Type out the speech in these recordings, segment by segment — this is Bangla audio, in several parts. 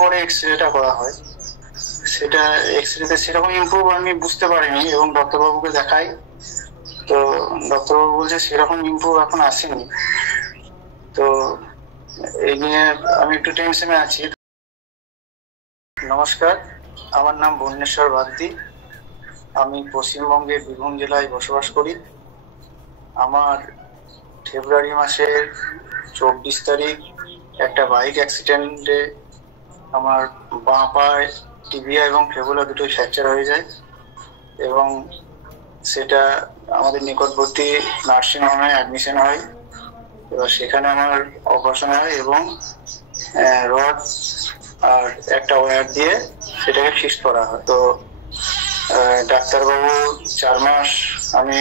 পরে এক্সরেটা করা হয়, সেটা এক্সরেতে সেরকম ইমপ্রুভ আমি বুঝতে পারিনি এবং ডক্টরবাবুকে দেখাই, তো ডক্টরবাবু বলছে সেরকম ইমপ্রুভ এখন আসেনি। তো এই নিয়ে আমি একটু টেনশনে আছি। নমস্কার, আমার নাম ভুবনেশ্বর বাগদি। আমি পশ্চিমবঙ্গের বীরভূম জেলায় বসবাস করি। আমার ফেব্রুয়ারি মাসের 24 তারিখ একটা বাইক অ্যাক্সিডেন্টে আমার বাঁ পায়ে টিবিয়া এবং ফেবুলা দুটোই ফ্র্যাকচার হয়ে যায় এবং সেটা আমাদের নিকটবর্তী নার্সিংহোমে অ্যাডমিশন হয়। এবার সেখানে আমার অপারেশন হয় এবং রড আর একটা ওয়্যার দিয়ে সেটাকে ফিক্স করা হয়। তো ডাক্তারবাবু 4 মাস আমি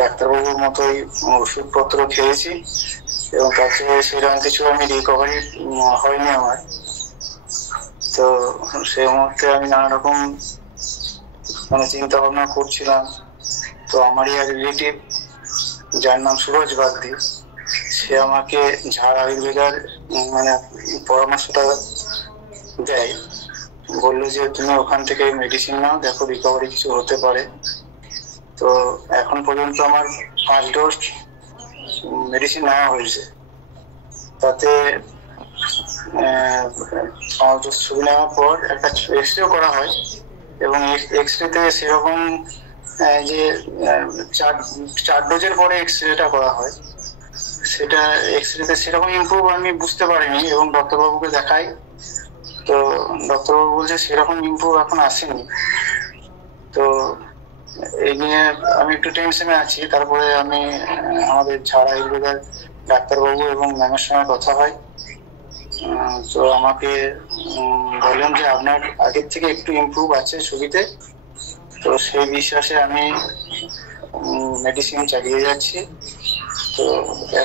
ডাক্তারবাবুর মতোই ওষুধপত্র খেয়েছি এবং তাতে সেরকম কিছু আমি রিকভারি হয়নি আমার। তো সেই মুহূর্তে আমি নানা রকম চিন্তা ভাবনা করছিলাম। তো আমারই এক রিলেটিভ, যার নাম সুরজ বাগদি, সে আমাকে ঝাড় আয়ুর্বেদার পরামর্শটা দেয়। বললো যে তুমি ওখান থেকে মেডিসিন নাও, দেখো রিকভারি কিছু হতে পারে। তো এখন পর্যন্ত আমার 5 ডোজ মেডিসিন নেওয়া হয়েছে। তাতে ছবি নেওয়ার পর একটা এক্সরে করা হয় এবং এক্সরেতে সেরকম যে 4 ডোজের পরে এক্সরেটা করা হয়, সেটা এক্সরেতে সেরকম ইমপ্রুভ আমি বুঝতে পারিনি এবং ডক্টরবাবুকে দেখাই, তো ডক্টরবাবু বলছে সেরকম ইমপ্রুভ এখন আসেনি। তো এই নিয়ে আমি একটু টেনশনে আছি। তারপরে আমি আমাদের ঝাড় আয়ুর্বেদার ডাক্তারবাবু এবং ম্যামের সঙ্গে কথা হয়। তো আমাকে বলেন যে আপনার আগের থেকে একটু ইমপ্রুভ আছে ছবিতে। তো সেই বিশ্বাসে আমি মেডিসিন চালিয়ে যাচ্ছি। তো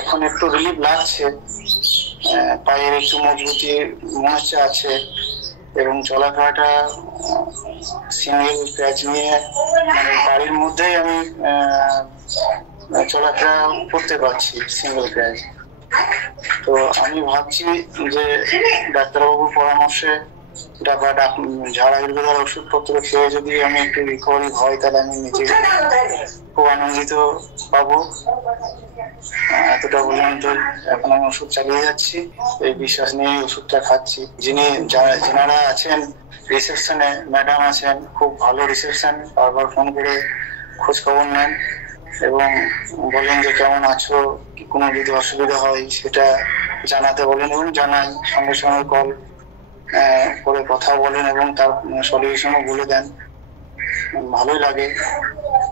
এখন একটু রিলিফ লাগছে, পায়ের একটু মজবুতি মনে হচ্ছে আছে এবং চলাফেরাটা সিঙ্গেল ক্র্যাচ নিয়ে বাড়ির মধ্যেই আমি চলাফেরা করতে পারছি সিঙ্গেল ক্র্যাচ। তো আমি ভাবছি যে ডাক্তারবাবুর পরামর্শে বা ঝাড় আয়ুর্বেদার ওষুধপত্র খেয়ে যদি আমি একটু রিকভারি হয়, তাহলে আমি নিজে খুব আনন্দিত পাবো। এতটা পর্যন্ত এখন আমি ওষুধ চালিয়ে যাচ্ছি, এই বিশ্বাস নিয়ে ওষুধটা খাচ্ছি। যারা আছেন রিসেপশনে, ম্যাডাম আছেন, খুব ভালো রিসেপশন, বারবার ফোন করে খোঁজ খবর নেন এবং বলেন যে কেমন আছো, কোনো যদি অসুবিধা হয় সেটা জানাতে বলেন এবং জানাই, সঙ্গে সঙ্গে কল করে কথা বলেন এবং তার সলিউশনও বলে দেন। ভালোই লাগে।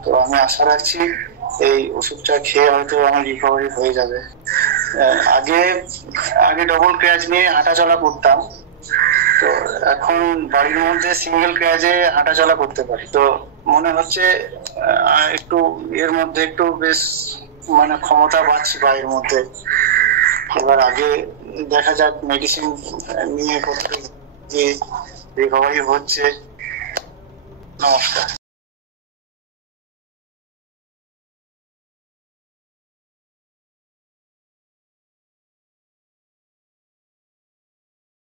তো আমি আশা রাখছি এই ওষুধটা খেয়ে হয়তো আমার রিকভারি হয়ে যাবে। আগে ডবল ক্র্যাচ নিয়ে হাঁটাচলা করতাম, তো এখন বাড়ির মধ্যে সিঙ্গেল ক্র্যাচে হাঁটাচলা করতে পারি। তো মনে হচ্ছে একটু এর মধ্যে একটু বেশ ক্ষমতা পাচ্ছি পায়ের মধ্যে। এবার আগে দেখা যাক মেডিসিন নিয়ে কত যে রিকভারি হচ্ছে। নমস্কার।